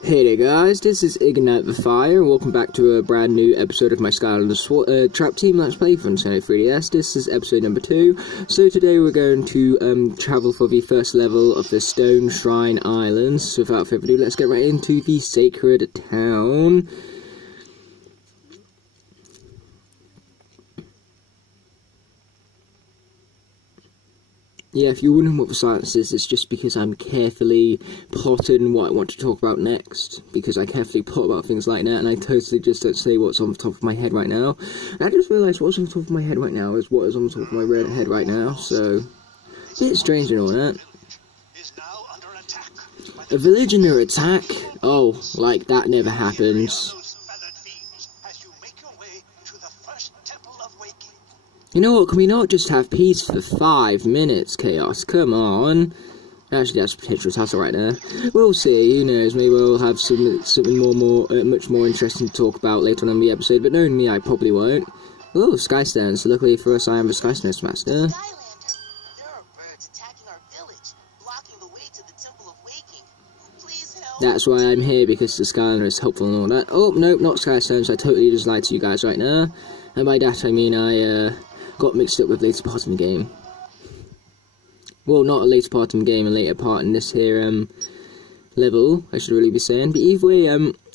Hey there guys, this is Ignite the Fire, and welcome back to a brand new episode of my Skylanders Trap Team Let's Play from Nintendo 3DS. This is episode number 2. So today we're going to travel for the first level of the Stone Shrine Islands. So without further ado, let's get right into the Sacred Town. Yeah, if you're wondering what the silence is, it's just because I'm carefully plotting what I want to talk about next. Because I carefully plot about things like that, and I totally just don't say what's on the top of my head right now. And I just realised what's on the top of my head right now is what is on the top of my red head right now, so... a bit strange and all that. A village under attack? Oh, like that never happens. You know what, can we not just have peace for 5 minutes, Chaos? Come on. Actually, that's potential tussle right there. We'll see, who knows, maybe we'll have something much more interesting to talk about later on in the episode, but knowing me, I probably won't. Oh, Skylanders. Luckily for us, I am the Skylanders Master. That's why I'm here, because the Skylander is helpful and all that. Oh, nope, not Skylanders, I totally just lied to you guys right now. And by that, I mean I, got mixed up with later part in the game. Well, not a later part in the game, a later part in this here, level, I should really be saying. But either way,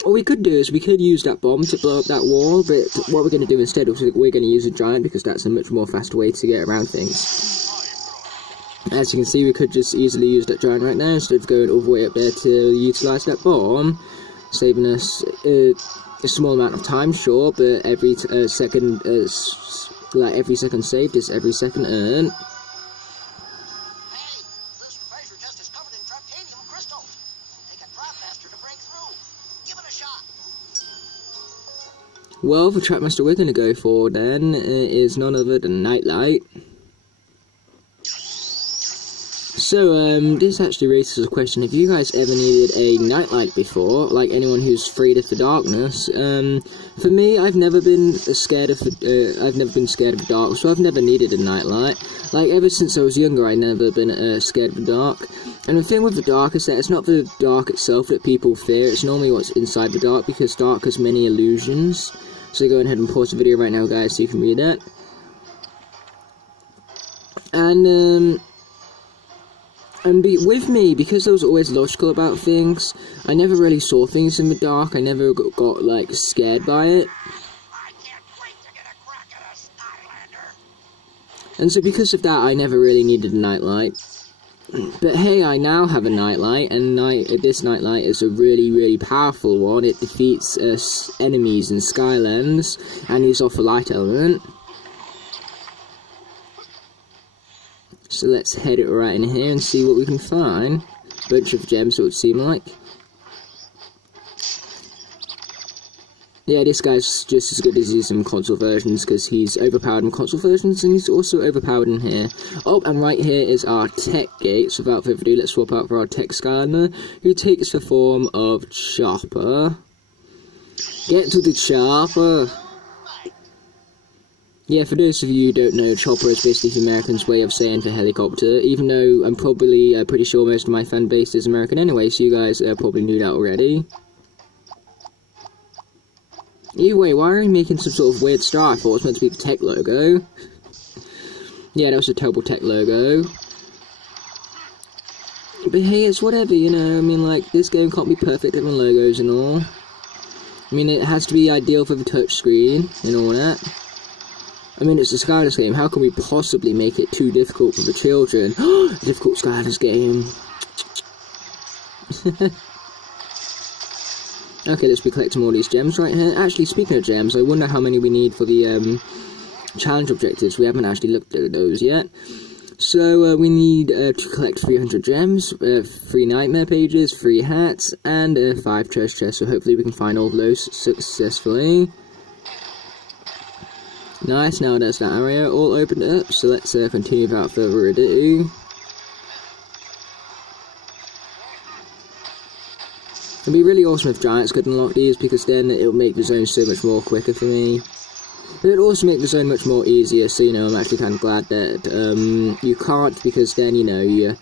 what we could do is we could use that bomb to blow up that wall, but what we're going to do instead is we're going to use a giant, because that's a much more faster way to get around things. As you can see, we could just easily use that giant right now, instead of going all the way up there to utilise that bomb, saving us, a small amount of time, sure, but every second, like every second saved is every second earned. Hey, this treasure chest is covered in traptanium crystals. Take a trap master to break through. Give it a shot. Well, the trap master we're going to go for then is none other than Nightlight. So, this actually raises a question. Have you guys ever needed a nightlight before? Like anyone who's afraid of the darkness? For me, I've never been scared of the dark, so I've never needed a nightlight. Like, ever since I was younger, I've never been scared of the dark. And the thing with the dark is that it's not the dark itself that people fear, it's normally what's inside the dark, because dark has many illusions. So go ahead and pause the video right now, guys, so you can read that. And with me, because I was always logical about things, I never really saw things in the dark. I never got like, scared by it. I can't wait to get a crack at a Skylander. And so because of that, I never really needed a nightlight. But hey, I now have a nightlight, and this nightlight is a really, really powerful one. It defeats enemies in Skylands, and is off a light element. So let's head it right in here and see what we can find. Bunch of gems, it would seem like. Yeah, this guy's just as good as he's in console versions, because he's overpowered in console versions, and he's also overpowered in here. Oh, and right here is our tech gate, so without further ado, let's swap out for our tech Skylander, who takes the form of Chopper. Get to the Chopper! Yeah, for those of you who don't know, chopper is basically the Americans' way of saying for helicopter, even though I'm probably pretty sure most of my fan base is American anyway, so you guys probably knew that already. Either way, why are you making some sort of weird star? I thought it was meant to be the tech logo. Yeah, that was a terrible tech logo. But hey, it's whatever, you know, I mean, like, this game can't be perfect with logos and all. I mean, it has to be ideal for the touchscreen and all that. I mean, it's a Skylanders game, how can we possibly make it too difficult for the children? Difficult Skylanders game. Okay, let's be collecting all these gems right here. Actually, speaking of gems, I wonder how many we need for the challenge objectives. We haven't actually looked at those yet. So, we need to collect 300 gems, 3 nightmare pages, 3 hats, and 5 treasure chests. So hopefully we can find all of those successfully. Nice, now that's that area all opened up, so let's continue without further ado. It'd be really awesome if giants could unlock these, because then it'll make the zone so much more quicker for me. But it'll also make the zone much more easier, so you know, I'm actually kind of glad that you can't, because then, you know, you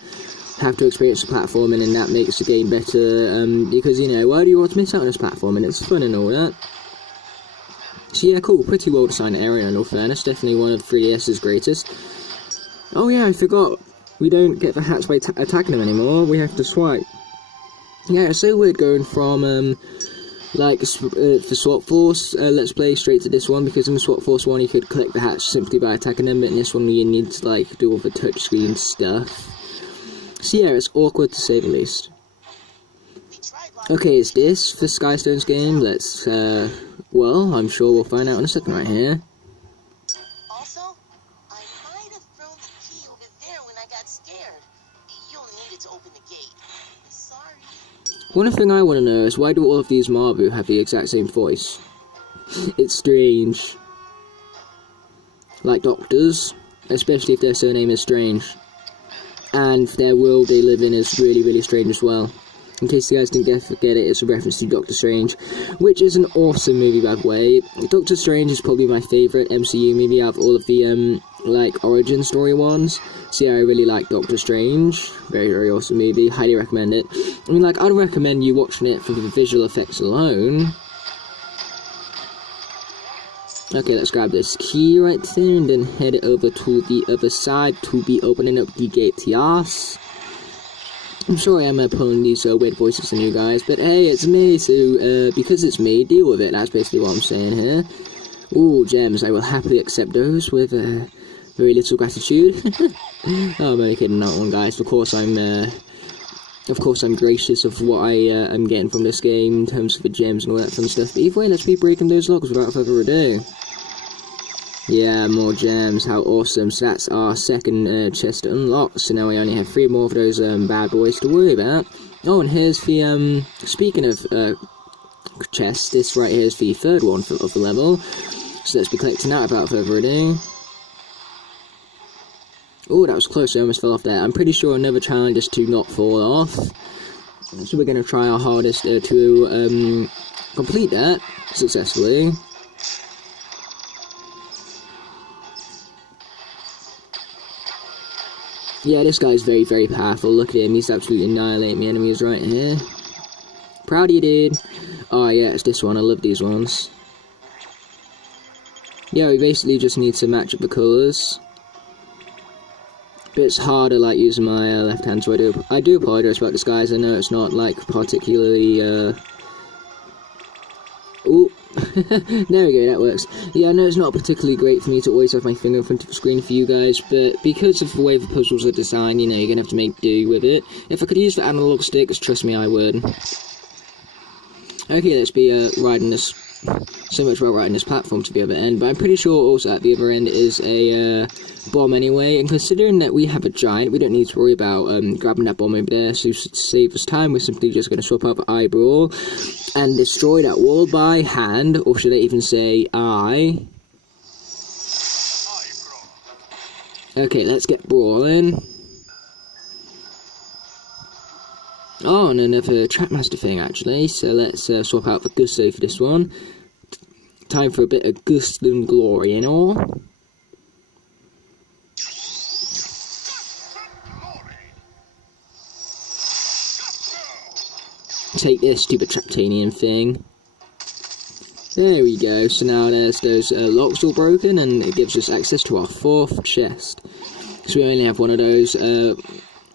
have to experience the platforming, and that makes the game better, because, you know, why do you want to miss out on this platforming? It's fun and all that. So yeah, cool, pretty well designed area in all fairness, definitely one of 3DS's greatest. Oh yeah, I forgot, we don't get the hats by attacking them anymore, we have to swipe. Yeah, it's so weird going from, like, the Swap Force Let's Play straight to this one, because in the Swap Force one you could collect the hats simply by attacking them, but in this one you need to, like, do all the touchscreen stuff. So yeah, it's awkward to say the least. Okay, is this the Skylanders game? Let's, well, I'm sure we'll find out in a second right here. Also, I might have thrown the key over there when I got scared. You'll need it to open the gate. Sorry. One thing I want to know is, why do all of these Marbu have the exact same voice? It's strange. Like doctors, especially if their surname is Strange. And their world they live in is really, really strange as well. In case you guys didn't get it, it's a reference to Doctor Strange, which is an awesome movie, by the way. Doctor Strange is probably my favourite MCU movie out of all of the, like, origin story ones. So yeah, I really like Doctor Strange. Very, very awesome movie. Highly recommend it. I mean, like, I'd recommend you watching it for the visual effects alone. Okay, let's grab this key right there, and then head over to the other side to be opening up the gate, yes. I'm sorry I'm pulling these weird voices on you guys, but hey, it's me, so, because it's me, deal with it, that's basically what I'm saying here. Ooh, gems, I will happily accept those with, very little gratitude. Oh, I'm only kidding that one, guys. Of course I'm gracious of what I am getting from this game in terms of the gems and all that fun stuff. But either way, let's be breaking those locks without further ado. Yeah, more gems, how awesome. So that's our second chest unlocked. So now we only have 3 more of those bad boys to worry about. Oh, and here's the, speaking of chests, this right here is the 3rd one of the level. So let's be collecting that without further ado. Oh, that was close, I almost fell off there. I'm pretty sure another challenge is to not fall off. So we're going to try our hardest to complete that successfully. Yeah, this guy's very, very powerful. Look at him, he's absolutely annihilating the enemies right here. Proud of you, dude. Oh yeah, it's this one, I love these ones. Yeah, we basically just need to match up the colours. But it's harder, like, using my left hand, so I do apologise about this, guys. I know it's not, like, particularly, Ooh. There we go, that works. Yeah, I know it's not particularly great for me to always have my finger in front of the screen for you guys, but because of the way the puzzles are designed, you know, you're gonna have to make do with it. If I could use the analog sticks, trust me, I would. Okay, let's be, riding this... So much about riding this platform to the other end, but I'm pretty sure also at the other end is a bomb anyway, and considering that we have a giant, we don't need to worry about grabbing that bomb over there, so to save us time, we're simply just going to swap out the eyeball and destroy that wall by hand, or should I even say eye. Okay, let's get brawling. Oh, and another Trackmaster thing, actually, so let's swap out the Gusto for this one. Time for a bit of gust and glory and all. Take this stupid Traptanian thing. There we go, so now there's those locks all broken, and it gives us access to our 4th chest. So we only have one of those,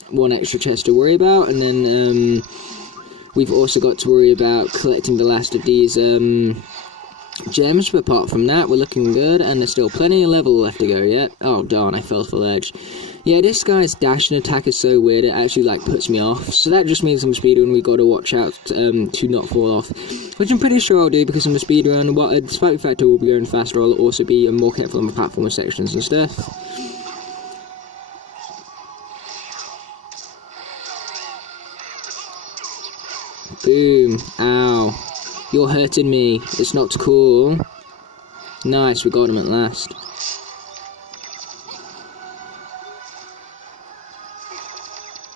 one extra chest to worry about, and then we've also got to worry about collecting the last of these gems, but apart from that, we're looking good, and there's still plenty of level left to go yet. Oh darn, I fell off the ledge. Yeah, this guy's dash and attack is so weird, it actually, like, puts me off. So that just means I'm speedrun, we gotta watch out to not fall off. Which I'm pretty sure I'll do, because I'm a speedrun, but despite the fact I will be going faster, I'll also be more careful on the platform sections and stuff. Boom. Ow. You're hurting me. It's not cool. Nice, we got him at last.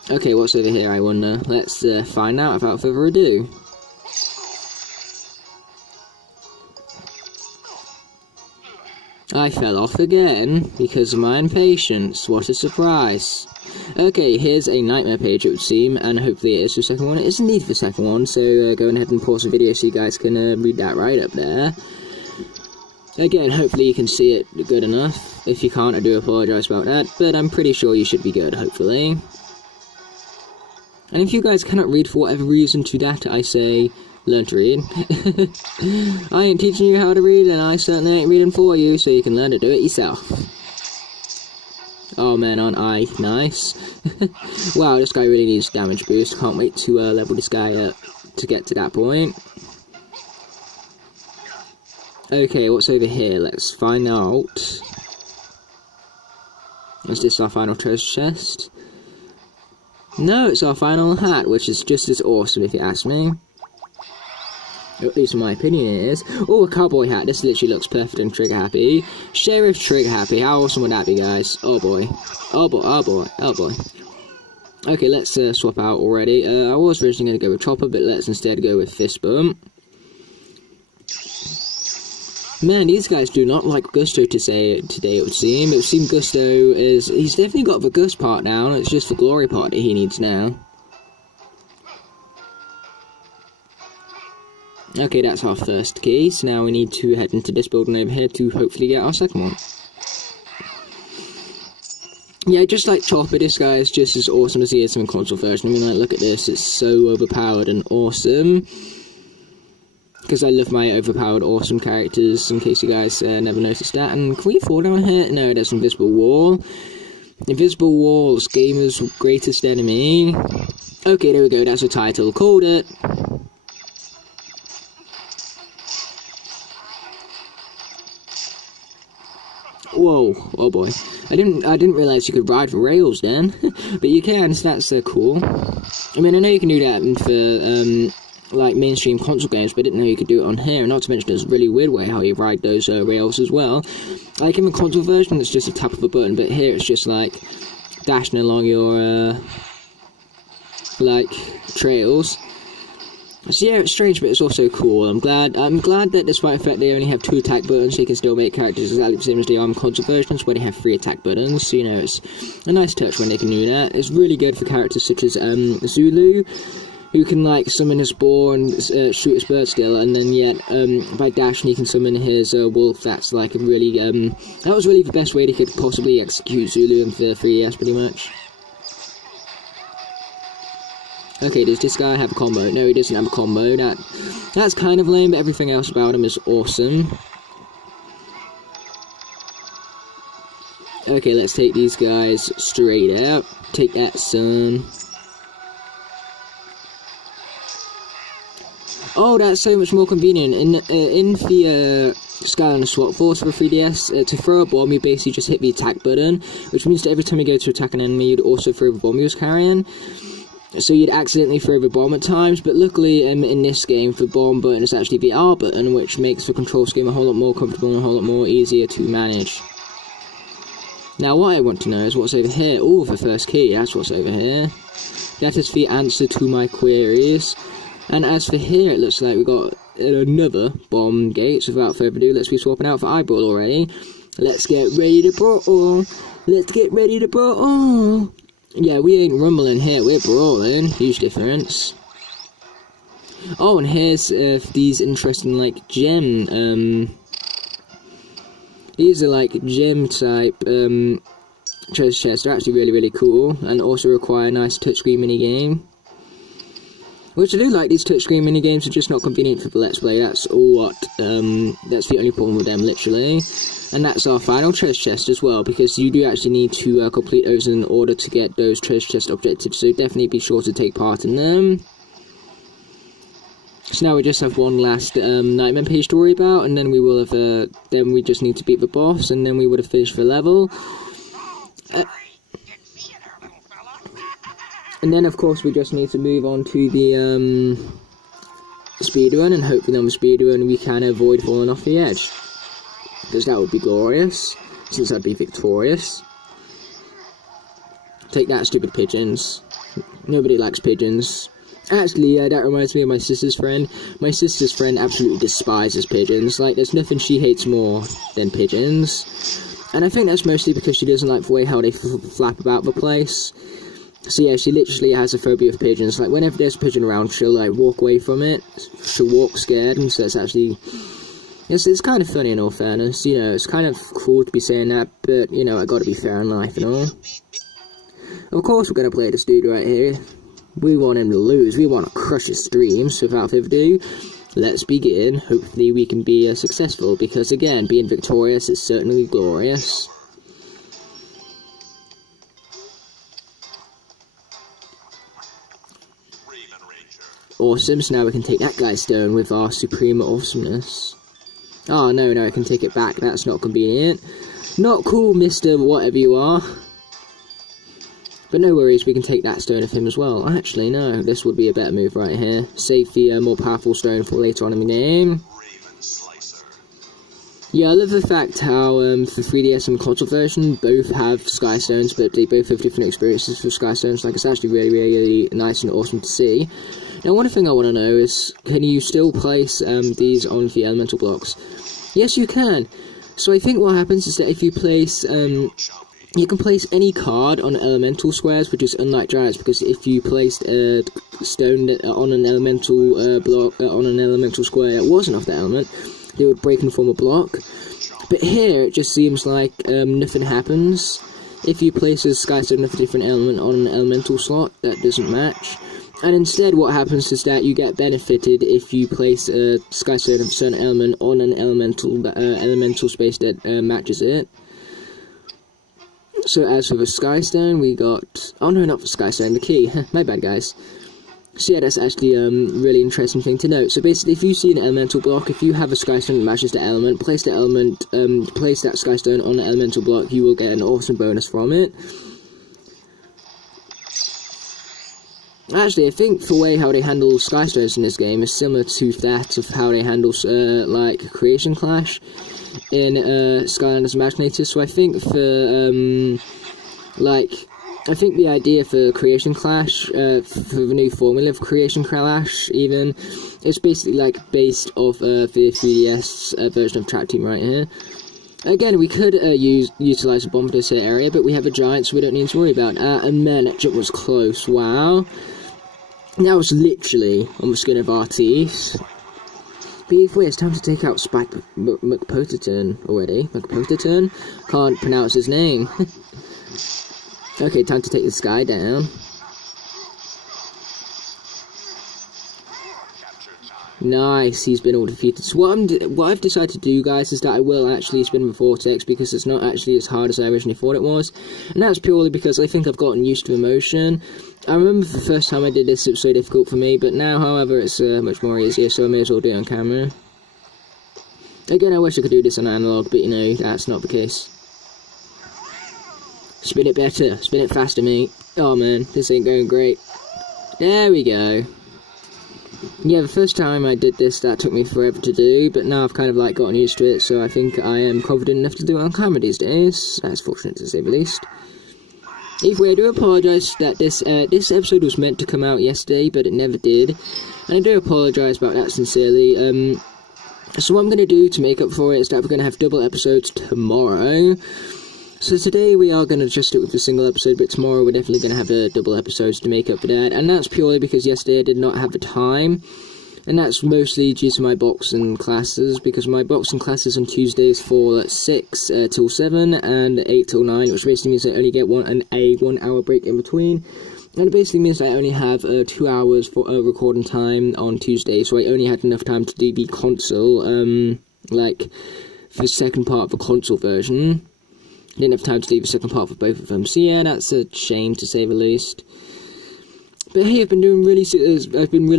Okay, what's over here, I wonder? Let's find out without further ado. I fell off again because of my impatience. What a surprise. Okay, here's a nightmare page, it would seem, and hopefully it is the second one. It is indeed the second one, so go ahead and pause the video so you guys can read that right up there. Again, hopefully you can see it good enough. If you can't, I do apologise about that, but I'm pretty sure you should be good, hopefully. And if you guys cannot read for whatever reason, to that I say, learn to read. I ain't teaching you how to read, and I certainly ain't reading for you, so you can learn to do it yourself. Oh man, aren't I nice? Wow, this guy really needs damage boost. Can't wait to level this guy up to get to that point. Okay, what's over here? Let's find out. Is this our final treasure chest? No, it's our final hat, which is just as awesome if you ask me. At least in my opinion it is. Oh, a cowboy hat. This literally looks perfect and trigger happy. Sheriff trigger happy. How awesome would that be, guys? Oh boy. Oh boy, oh boy, oh boy. Okay, let's swap out already. I was originally going to go with Chopper, but let's instead go with Fist Bump. Man, these guys do not like Gusto today, it would seem. It would seem Gusto is... He's definitely got the Gust part down. It's just the Glory part that he needs now. Okay, that's our first key, so now we need to head into this building over here to hopefully get our second one. Yeah, just like Chopper, this guy is just as awesome as he is in the console version. I mean, like, look at this, it's so overpowered and awesome. Because I love my overpowered awesome characters, in case you guys never noticed that. And can we fall down here? No, there's Invisible Wall. Invisible Wall's gamer's greatest enemy. Okay, there we go, that's the title. Called it. Whoa, oh boy. I didn't realise you could ride the rails then. But you can, so that's cool. I mean, I know you can do that for, like, mainstream console games, but I didn't know you could do it on here. Not to mention, there's a really weird way how you ride those rails as well. Like, in the console version, it's just a tap of a button, but here it's just, like, dashing along your, like, trails. So yeah, it's strange, but it's also cool. I'm glad that despite the fact they only have 2 attack buttons, they can still make characters exactly the same as they are in console versions, where they have 3 attack buttons. So, you know, it's a nice touch when they can do that. It's really good for characters such as Zulu, who can, like, summon his boar and shoot his bird still, and then yet, by dashing he can summon his wolf. That's, like, a really, that was really the best way they could possibly execute Zulu in the 3DS, pretty much. Okay, does this guy have a combo? No, he doesn't have a combo. That's kind of lame, but everything else about him is awesome. Okay, let's take these guys straight out. Take that, son. Oh, that's so much more convenient. In the Skylanders Swap Force for 3DS, to throw a bomb, you basically just hit the attack button, which means that every time you go to attack an enemy, you'd also throw the bomb you was carrying. So you'd accidentally throw the bomb at times, but luckily in this game, the bomb button is actually the R button, which makes the control scheme a whole lot more comfortable and a whole lot more easier to manage. Now what I want to know is what's over here. Oh, the first key, that's what's over here. That is the answer to my queries. And as for here, it looks like we've got another bomb gate, so without further ado, let's be swapping out for Eyeball already. Let's get ready to brawl. Let's get ready to brawl. Yeah, we ain't rumbling here, we're brawling. Huge difference. Oh, and here's these interesting, like, gem, these are, like, gem type, treasure chests. They're actually really, really cool, and also require a nice touchscreen minigame. Which I do like, these touchscreen minigames are just not convenient for the Let's Play. That's what, that's the only problem with them, literally. And that's our final treasure chest as well, because you do actually need to complete those in order to get those treasure chest objectives, so definitely be sure to take part in them. So now we just have one last nightmare page to worry about, and then we will have, then we just need to beat the boss, and then we would have finished the level. And then, of course, we just need to move on to the speedrun, and hopefully on the speedrun we can avoid falling off the edge. Because that would be glorious, since I'd be victorious. Take that, stupid pigeons. Nobody likes pigeons. Actually, that reminds me of my sister's friend. My sister's friend absolutely despises pigeons. Like, there's nothing she hates more than pigeons. And I think that's mostly because she doesn't like the way how they flap about the place. So yeah, she literally has a phobia of pigeons. Like, whenever there's a pigeon around, she'll, like, walk away from it. She'll walk scared, and so it's actually... It's kind of funny in all fairness, you know, it's kind of cool to be saying that, but, you know, I gotta be fair in life and all. Of course we're gonna play this dude right here. We want him to lose, we want to crush his dreams, so without further ado, let's begin. Hopefully we can be successful, because again, being victorious is certainly glorious. Awesome, so now we can take that guy's stone with our supreme awesomeness. Oh, no, I can take it back. That's not convenient. Not cool, Mr. Whatever you are. But no worries, we can take that stone of him as well. Actually, no, this would be a better move right here. Save the more powerful stone for later on in the game. Yeah, I love the fact how the 3DS and console version both have Sky Stones, but they both have different experiences for Sky Stones. Like, it's actually really, really nice and awesome to see. Now, one thing I want to know is, can you still place these on the elemental blocks? Yes, you can. So I think what happens is that if you place, you can place any card on elemental squares, which is unlike giants, because if you placed a stone on an elemental block, on an elemental square that wasn't of the element, they would break and form a block. But here, it just seems like nothing happens. If you place a sky stone of a different element on an elemental slot, that doesn't match. And instead, what happens is that you get benefited if you place a sky stone of a certain element on an elemental space that matches it. So as for the sky stone, we got... Oh no, not the sky stone, the key. My bad, guys. So yeah, that's actually a really interesting thing to note. So basically, if you see an elemental block, if you have a sky stone that matches the element, place that sky stone on the elemental block, you will get an awesome bonus from it. Actually, I think the way how they handle Sky Stones in this game is similar to that of how they handle, like, Creation Clash in Skylanders Imaginator. So I think I think the idea for Creation Clash, for the new formula of Creation Clash, even, is basically, like, based off the 3DS version of Trap Team right here. Again, we could utilize a bomb to this area, but we have a giant, so we don't need to worry about that. And man, that jump was close, wow. That was literally on the skin of our teeth. But either way, it's time to take out Spike McPotaton already. McPotaton? Can't pronounce his name. Okay, time to take this guy down. Nice, he's been all defeated. So what I've decided to do, guys, is that I will actually spin the vortex, because it's not actually as hard as I originally thought it was. And that's purely because I think I've gotten used to the motion. I remember the first time I did this, it was so difficult for me, but now, however, it's much more easier, so I may as well do it on camera. Again, I wish I could do this on analog, but you know, that's not the case. Spin it better, spin it faster, mate. Oh man, this ain't going great. There we go. Yeah, the first time I did this, that took me forever to do, but now I've kind of, like, gotten used to it, so I think I am confident enough to do it on camera these days. That's fortunate to say the least. Either way, I do apologise that this episode was meant to come out yesterday, but it never did, and I do apologise about that sincerely. So what I'm going to do to make up for it is that we're going to have double episodes tomorrow. So today we are going to just stick with a single episode, but tomorrow we're definitely going to have a double episodes to make up for that, and that's purely because yesterday I did not have the time, and that's mostly due to my boxing classes, because my boxing classes on Tuesdays fall at 6 till 7 and 8 till 9, which basically means I only get a 1 hour break in between, and it basically means I only have 2 hours for recording time on Tuesday, so I only had enough time to do the console, like, the second part of the console version. I didn't have time to do the second part for both of them, so yeah, that's a shame to say the least. But hey, I've been really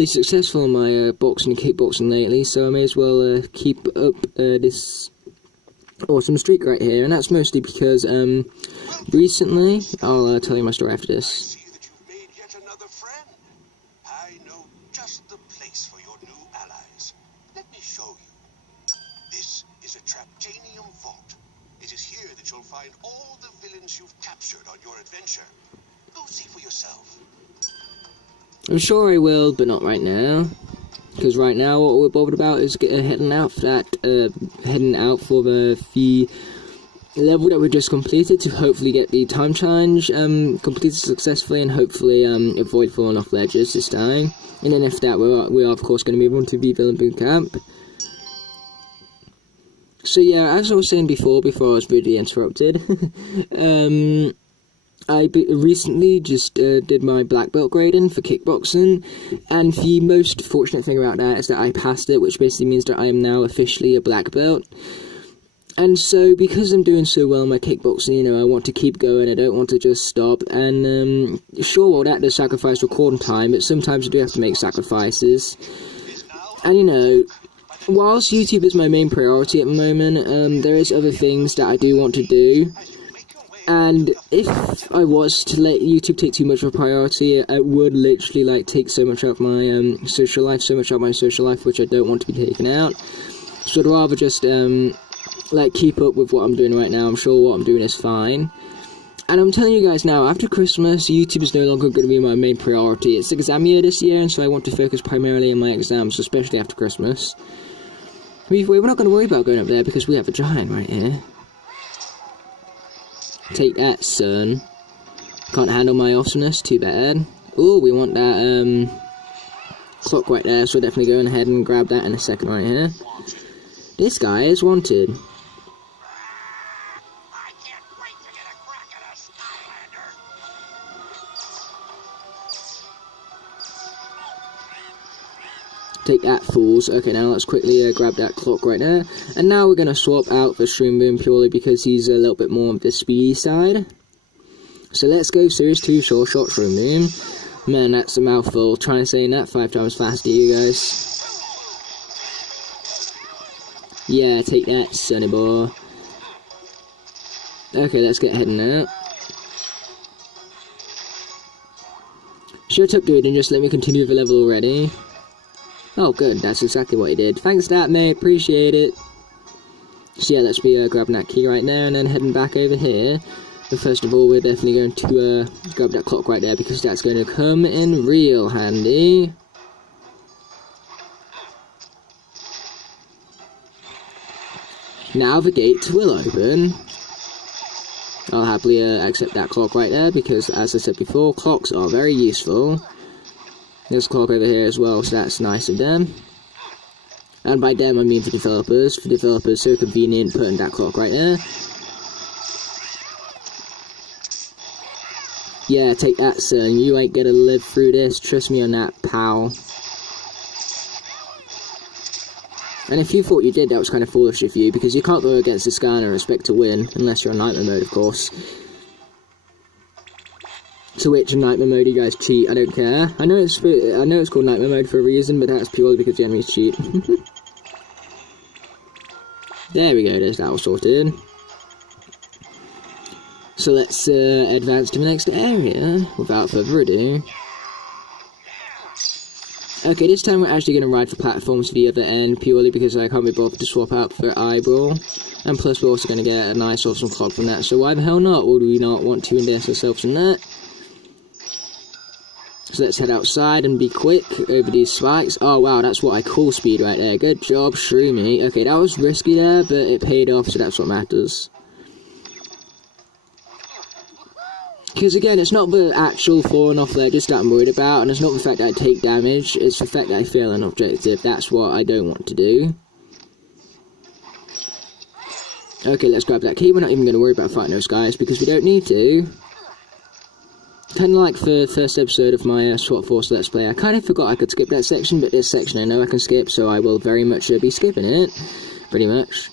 successful in my boxing and kickboxing lately, so I may as well keep up this awesome streak right here, and that's mostly because recently, I'll tell you my story after this. Find all the villains you've captured on your adventure. Go see for yourself. I'm sure I will, but not right now. Because right now, what we're bothered about is heading out for the level that we just completed to hopefully get the time challenge completed successfully and hopefully avoid falling off ledges this time. And then after that, we are of course going to move on to the Villain Boot Camp. So yeah, as I was saying before I was rudely interrupted, I recently just did my black belt grading for kickboxing, and the most fortunate thing about that is that I passed it, which basically means that I am now officially a black belt. And so, because I'm doing so well in my kickboxing, you know, I want to keep going, I don't want to just stop, and sure, well, that does sacrifice recording time, but sometimes I do have to make sacrifices. And you know, whilst YouTube is my main priority at the moment, there is other things that I do want to do. And if I was to let YouTube take too much of a priority, it would literally, like, take so much out of my social life, which I don't want to be taken out. So I'd rather just, like, keep up with what I'm doing right now. I'm sure what I'm doing is fine. And I'm telling you guys now, after Christmas, YouTube is no longer going to be my main priority. It's exam year this year, and so I want to focus primarily on my exams, especially after Christmas. We're not going to worry about going up there because we have a giant right here. Take that, son. Can't handle my awesomeness, too bad. Ooh, we want that clock right there, so we're definitely going ahead and grab that in a second right here. This guy is wanted. I can't wait to get a crack at a Skylander. Take that, fools. Okay, now let's quickly grab that clock right there. And now we're going to swap out for Shroom Boom purely because he's a little bit more on the speedy side. So let's go Series 2 Short Shot Shroom Boom. Man, that's a mouthful. Trying to say that 5 times faster, you guys. Yeah, take that, sonny boy. Okay, let's get heading out. Shut up, dude, and just let me continue the level already. Oh, good, that's exactly what he did. Thanks for that, mate, appreciate it. So yeah, let's be grabbing that key right now and then heading back over here. But first of all, we're definitely going to grab that clock right there because that's going to come in real handy. Now the gate will open. I'll happily accept that clock right there because, as I said before, clocks are very useful. There's a clock over here as well, so that's nice of them. And by them, I mean the developers. For developers, so convenient putting that clock right there. Yeah, take that, son. You ain't gonna live through this. Trust me on that, pal. And if you thought you did, that was kind of foolish of you, because you can't go against the Skylander and expect to win, unless you're on Nightmare mode, of course. To which in Nightmare mode you guys cheat, I don't care. I know it's called Nightmare mode for a reason, but that's purely because the enemies cheat. There we go, there's that all sorted. So let's advance to the next area, without further ado. Okay, this time we're actually going to ride the platforms to the other end, purely because I can't be bothered to swap out for Eyeball. And plus we're also going to get a nice awesome clock from that, so why the hell not? Would we not want to invest ourselves in that? So let's head outside and be quick over these spikes. Oh wow, that's what I call speed right there. Good job, Shroomy. Okay, that was risky there, but it paid off, so that's what matters. Because again, it's not the actual falling off ledges that I'm worried about, and it's not the fact that I take damage, it's the fact that I fail an objective. That's what I don't want to do. Okay, let's grab that key. We're not even going to worry about fighting those guys, because we don't need to. Kind of like the first episode of my SWAT Force Let's Play, I kind of forgot I could skip that section, but this section I know I can skip, so I will very much be skipping it. Pretty much.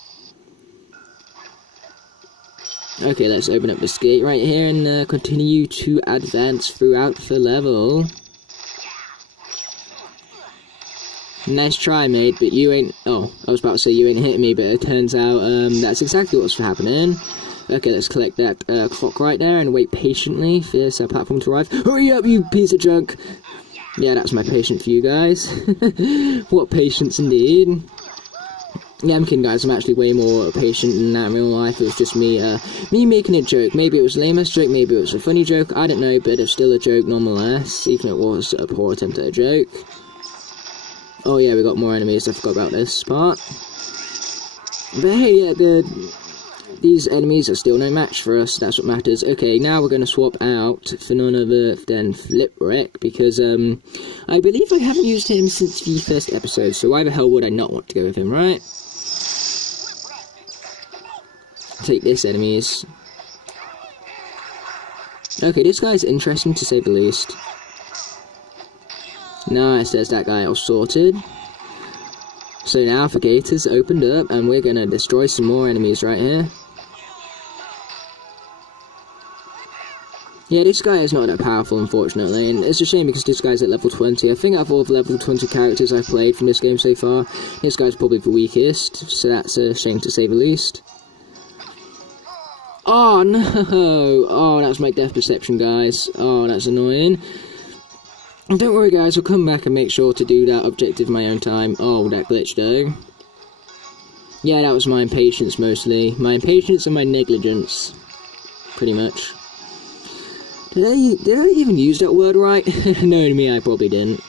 Okay, let's open up this gate right here and continue to advance throughout the level. Nice try, mate, but you ain't... Oh, I was about to say you ain't hitting me, but it turns out that's exactly what's happening. Okay, let's collect that clock right there and wait patiently for this platform to arrive. Hurry up, you piece of junk! Yeah, that's my patience for you guys. What patience indeed. Yeah, I'm kidding, guys. I'm actually way more patient than that in real life. It was just me making a joke. Maybe it was a lame-ass joke, maybe it was a funny joke. I don't know, but it's still a joke nonetheless, even if it was a poor attempt at a joke. Oh yeah, we got more enemies. I forgot about this part. But hey, yeah, these enemies are still no match for us, that's what matters. Okay, now we're going to swap out for none other than Flipwreck, because I believe I haven't used him since the first episode, so why the hell would I not want to go with him, right? Take this, enemies. Okay, this guy's interesting to say the least. Nice, there's that guy all sorted. So now the gate is opened up, and we're gonna destroy some more enemies right here. Yeah, this guy is not that powerful, unfortunately, and it's a shame because this guy's at level 20. I think out of all the level 20 characters I've played from this game so far, this guy's probably the weakest, so that's a shame to say the least. Oh no! Oh, that's my death perception, guys. Oh, that's annoying. Don't worry, guys, I'll come back and make sure to do that objective in my own time. Oh, that glitch, though. Yeah, that was my impatience, mostly. My impatience and my negligence. Pretty much. Did I even use that word right? Knowing me, I probably didn't.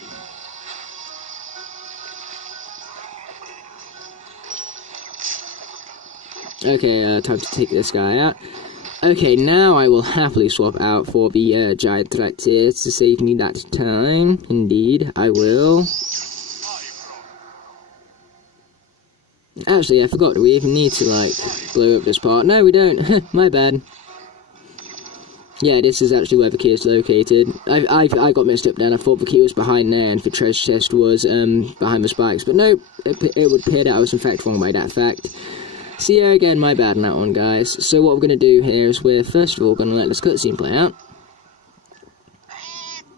Okay, time to take this guy out. Okay, now I will happily swap out for the giant tractors to save me that time. Indeed, I will. Actually, I forgot, do we even need to, like, blow up this part? No, we don't. My bad. Yeah, this is actually where the key is located. I got mixed up then. I thought the key was behind there and the treasure chest was behind the spikes. But no, it would appear that I was in fact wrong by that fact. So yeah, again, my bad on that one, guys. So what we're going to do here is we're first of all going to let this cutscene play out.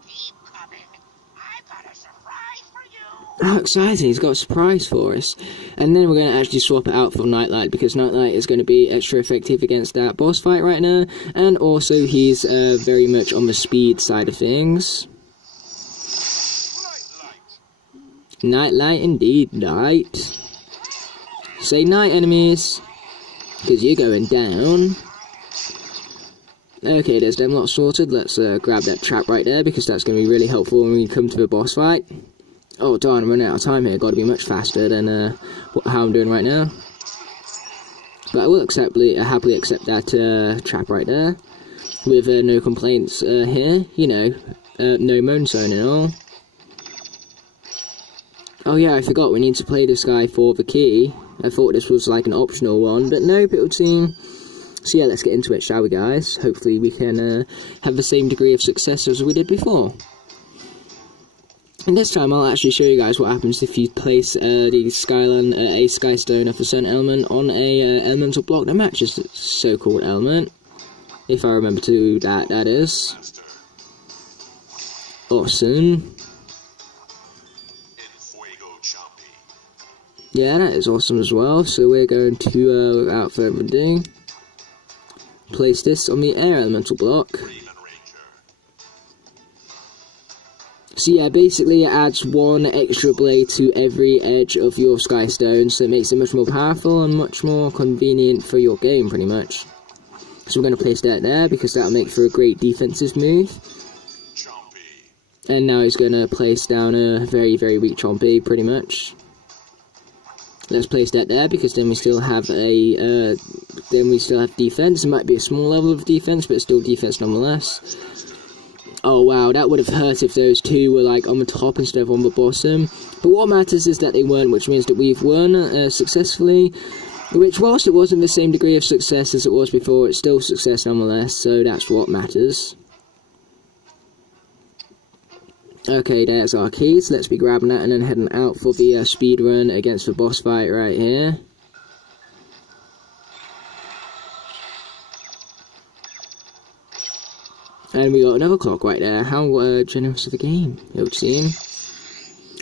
Keep coming. I've got a surprise for you. How exciting, he's got a surprise for us. And then we're going to actually swap it out for Nightlight, because Nightlight is going to be extra effective against that boss fight right now. And also he's very much on the speed side of things. Nightlight indeed, night. Say night, enemies, because you're going down. Okay, there's them lot sorted. Let's grab that trap right there, because that's going to be really helpful when we come to the boss fight. Oh darn, I'm running out of time here. Got to be much faster than how I'm doing right now. But I will happily accept that trap right there, with no complaints here. You know, no moan zone and all. Oh yeah, I forgot, we need to play this guy for the key. I thought this was like an optional one, but nope, it would seem. So yeah, let's get into it, shall we, guys? Hopefully we can have the same degree of success as we did before. And this time I'll actually show you guys what happens if you place the Sky Stone of a certain element on a elemental block that matches the so-called element. If I remember to do that, that is. Awesome. Yeah, that is awesome as well. So we're going to, without further ado, place this on the air elemental block. So yeah, basically it adds one extra blade to every edge of your Sky Stone, so it makes it much more powerful and much more convenient for your game, pretty much. So we're going to place that there, because that'll make for a great defensive move. And now he's going to place down a very, very weak Chompy, pretty much. Let's place that there, because then we still have defense. It might be a small level of defense, but it's still defense nonetheless. Oh wow, that would have hurt if those two were like on the top instead of on the bottom. But what matters is that they weren't, which means that we've won successfully. Which, whilst it wasn't the same degree of success as it was before, it's still success nonetheless. So that's what matters. Okay, there's our keys. Let's be grabbing that and then heading out for the speed run against the boss fight right here. And we got another clock right there. How generous of the game, it would seem.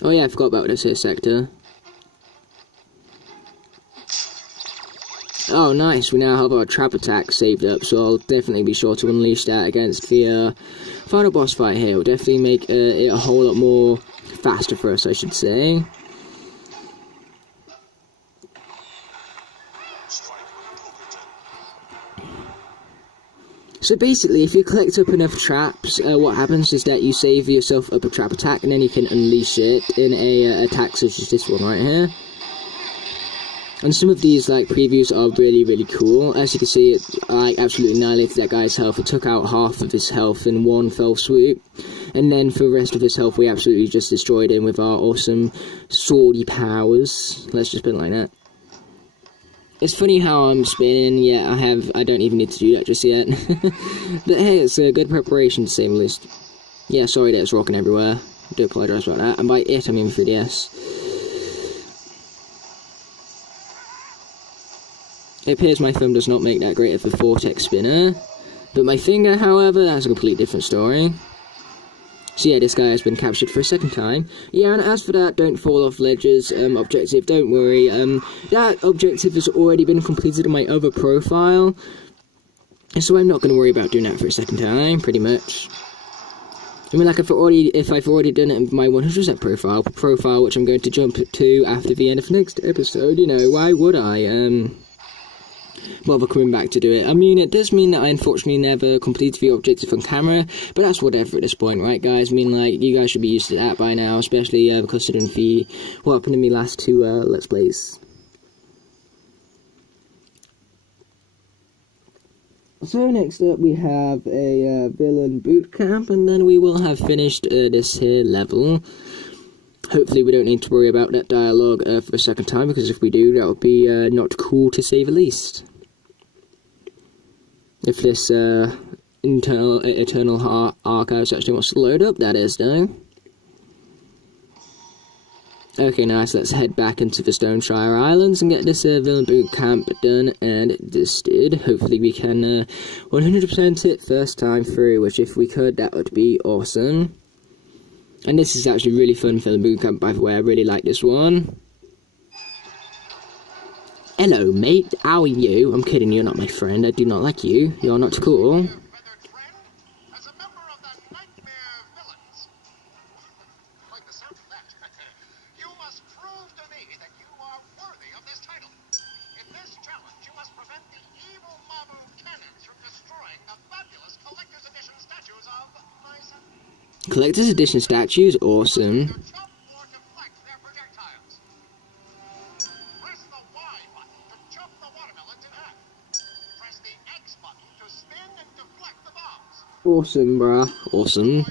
Oh yeah, I forgot about this here sector. Oh nice, we now have our trap attack saved up, so I'll definitely be sure to unleash that against the final boss fight here. It'll definitely make it a whole lot more faster for us, I should say. So basically, if you collect up enough traps, what happens is that you save yourself up a trap attack, and then you can unleash it in a attack such as this one right here. And some of these like previews are really, really cool. As you can see, I absolutely annihilated that guy's health. It took out half of his health in one fell swoop. And then for the rest of his health, we absolutely just destroyed him with our awesome swordy powers. Let's just put it like that. It's funny how I'm spinning. Yeah, I don't even need to do that just yet. But hey, it's a good preparation to say the least. Yeah, sorry that it's rocking everywhere. I do apologise about that. And by it, I mean 3DS. It appears my thumb does not make that great of a vortex spinner. But my finger, however, that's a completely different story. So yeah, this guy has been captured for a second time. Yeah, and as for that don't fall off ledges objective, don't worry. That objective has already been completed on my other profile. So I'm not going to worry about doing that for a second time, pretty much. I mean, like, if I've already done it in my 100% profile, which I'm going to jump to after the end of the next episode, you know, why would I, bother coming back to do it? I mean, it does mean that I unfortunately never completed the objective on camera, but that's whatever at this point, right, guys? I mean, like, you guys should be used to that by now, especially, considering what happened in me last two, Let's Plays. So next up we have a villain boot camp, and then we will have finished this here level. Hopefully we don't need to worry about that dialogue for a second time, because if we do, that would be not cool to say the least. If this eternal archives actually wants to load up, that is, though. Okay, nice, let's head back into the Stoneshire Islands and get this villain boot camp done and dusted. Hopefully we can 100% it first time through, which if we could, that would be awesome. And this is actually really fun villain boot camp, by the way. I really like this one. Hello, mate. How are you? I'm kidding, you're not my friend. I do not like you. You're not cool. Collector's Edition statues, awesome. Awesome, bruh. Awesome.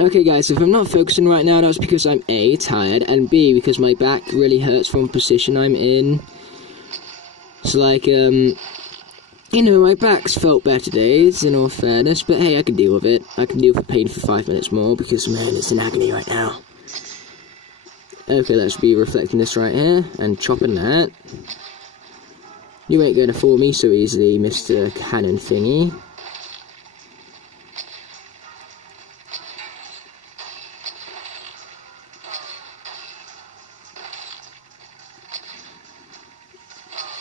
Okay guys, if I'm not focusing right now, that's because I'm A, tired, and B, because my back really hurts from the position I'm in. So like, you know, my back's felt better days, in all fairness, but hey, I can deal with it. I can deal with the pain for 5 minutes more, because man, it's in agony right now. Okay, let's be reflecting this right here, and chopping that. You ain't gonna fool me so easily, Mr. Cannon Thingy.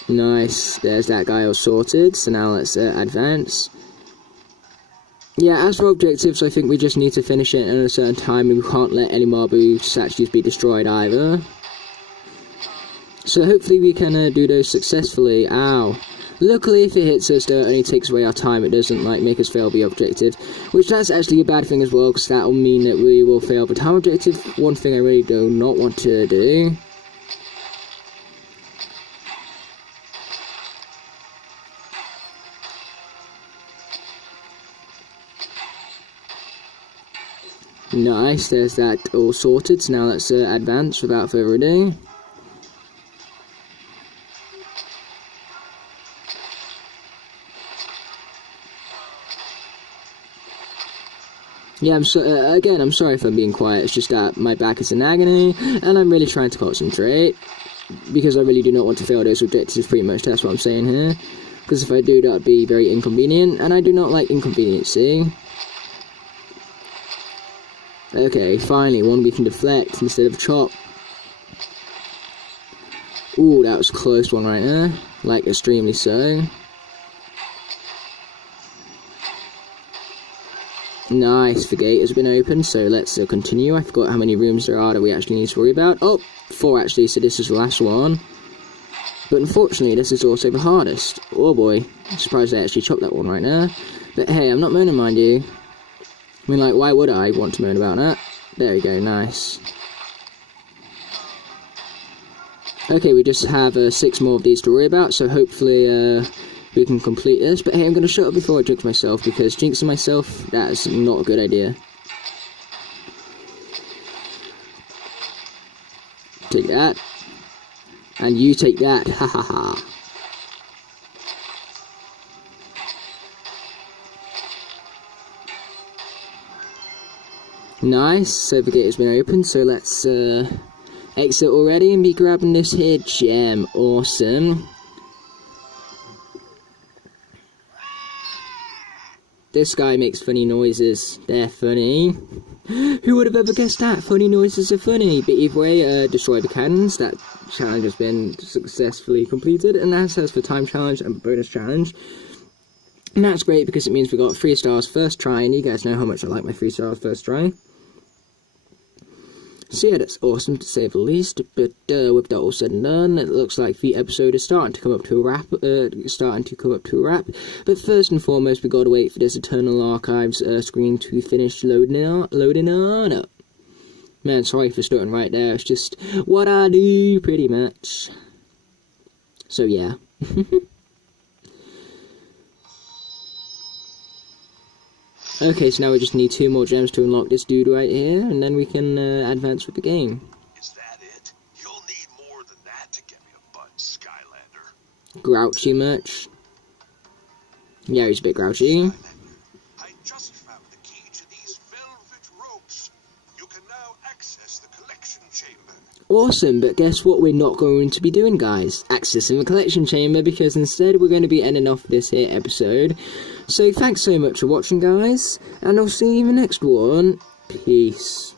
Nice, there's that guy all sorted, so now let's advance. Yeah, as for objectives, I think we just need to finish it at a certain time, and we can't let any Marbu statues be destroyed either. So hopefully we can do those successfully. Ow. Luckily, if it hits us, though, it only takes away our time. It doesn't, like, make us fail the objective, which that's actually a bad thing as well, because that will mean that we will fail the time objective. One thing I really do not want to do. Nice, there's that all sorted, so now let's advance without further ado. Yeah, I'm sorry if I'm being quiet, it's just that my back is in agony, and I'm really trying to concentrate, because I really do not want to fail those objectives pretty much, that's what I'm saying here. Because if I do, that would be very inconvenient, and I do not like inconveniency. Okay, finally, one we can deflect instead of chop. Ooh, that was a close one right there. Like, extremely so. Nice, the gate has been opened, so let's continue. I forgot how many rooms there are that we actually need to worry about. Oh, 4 actually, so this is the last one. But unfortunately, this is also the hardest. Oh boy, I'm surprised I actually chopped that one right now. But hey, I'm not moaning, mind you. I mean, like, why would I want to moan about that? There we go, nice. Okay, we just have 6 more of these to worry about, so hopefully we can complete this. But hey, I'm going to shut up before I jinx myself, because jinxing myself, that is not a good idea. Take that. And you take that, ha ha ha. Nice, so the gate has been opened, so let's exit already and be grabbing this here gem. Awesome. This guy makes funny noises. They're funny. Who would have ever guessed that? Funny noises are funny. But either way, destroy the cannons. That challenge has been successfully completed. And that says for time challenge and bonus challenge. And that's great because it means we got 3 stars first try. And you guys know how much I like my 3 stars first try. So yeah, that's awesome to say the least, but with that all said and done, it looks like the episode is starting to come up to a wrap, but first and foremost, we gotta wait for this Eternal Archives screen to finish loading on. Man, sorry for starting right there, it's just what I do, pretty much. So yeah. Okay, so now we just need 2 more gems to unlock this dude right here, and then we can advance with the game. Is that it? You'll need more than that to get me a bud, Skylander. Grouchy much? Yeah, he's a bit grouchy. I just found the key to these velvet ropes. You can now access the collection chamber. Awesome, but guess what we're not going to be doing, guys? Accessing the collection chamber, because instead we're going to be ending off this here episode. So thanks so much for watching, guys, and I'll see you in the next one. Peace.